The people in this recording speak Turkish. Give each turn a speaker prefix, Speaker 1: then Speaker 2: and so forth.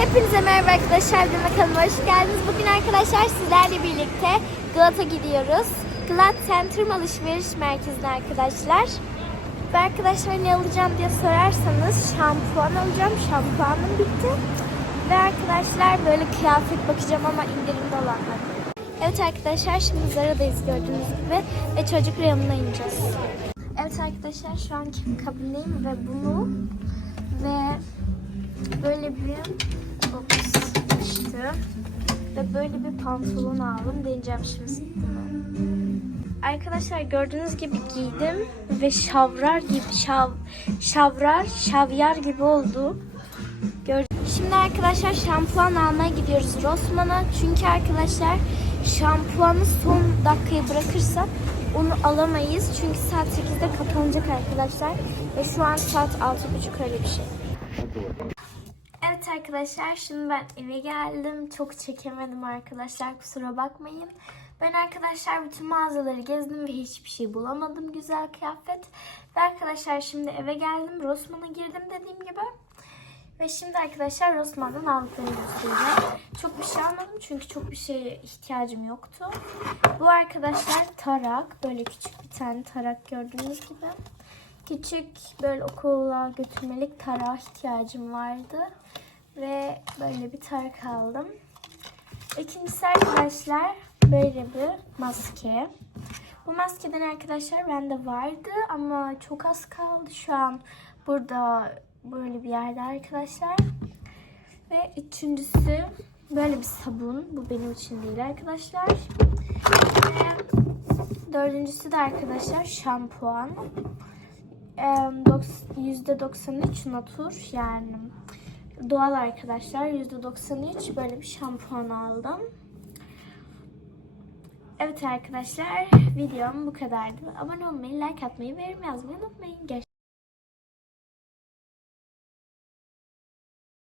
Speaker 1: Hepinize merhaba arkadaşlar. Deme kanalıma hoş geldiniz. Bugün arkadaşlar sizlerle birlikte Galata gidiyoruz. Glad Centrum alışveriş merkezine arkadaşlar. Ve arkadaşlar ne alacağım diye sorarsanız şampuan alacağım. Şampuanım bitti. Ve arkadaşlar böyle kıyafet bakacağım ama indirimde olanlar. Evet arkadaşlar şimdi Zara'dayız gördüğünüz gibi. Ve çocuk reyonuna ineceğiz. Evet arkadaşlar şu an kabindeyim ve bunu ve böyle bir açtım. Ve böyle bir pantolon aldım. Deneyeceğim şimdi. Arkadaşlar gördüğünüz gibi giydim ve şavrar gibi şav, şavrar şavyar gibi oldu. Şimdi arkadaşlar şampuan almaya gidiyoruz Rossmann'a. Çünkü arkadaşlar şampuanı son dakikaya bırakırsak onu alamayız. Çünkü saat 8'de kapanacak arkadaşlar. Ve şu an saat 6.30 öyle bir şey. Arkadaşlar şimdi ben eve geldim. Çok çekemedim arkadaşlar kusura bakmayın. Ben arkadaşlar bütün mağazaları gezdim ve hiçbir şey bulamadım güzel kıyafet. Ve arkadaşlar şimdi eve geldim. Rossmann'a girdim dediğim gibi. Ve şimdi arkadaşlar Rossmann'dan aldıklarımı göstereceğim. Çok bir şey almadım çünkü çok bir şeye ihtiyacım yoktu. Bu arkadaşlar tarak. Böyle küçük bir tane tarak gördüğünüz gibi. Küçük böyle okula götürmelik tarağa ihtiyacım vardı. Ve böyle bir tarak aldım. İkincisi arkadaşlar böyle bir maske. Bu maskeden arkadaşlar bende vardı ama çok az kaldı şu an burada böyle bir yerde arkadaşlar. Ve üçüncüsü böyle bir sabun. Bu benim için değil arkadaşlar. Ve dördüncüsü de arkadaşlar şampuan. Ee, doks- %93 natur yani doğal arkadaşlar. %93 böyle bir şampuan aldım. Evet arkadaşlar videom bu kadardı. Abone olmayı, like atmayı ve yorum yazmayı unutmayın. Görüşürüz.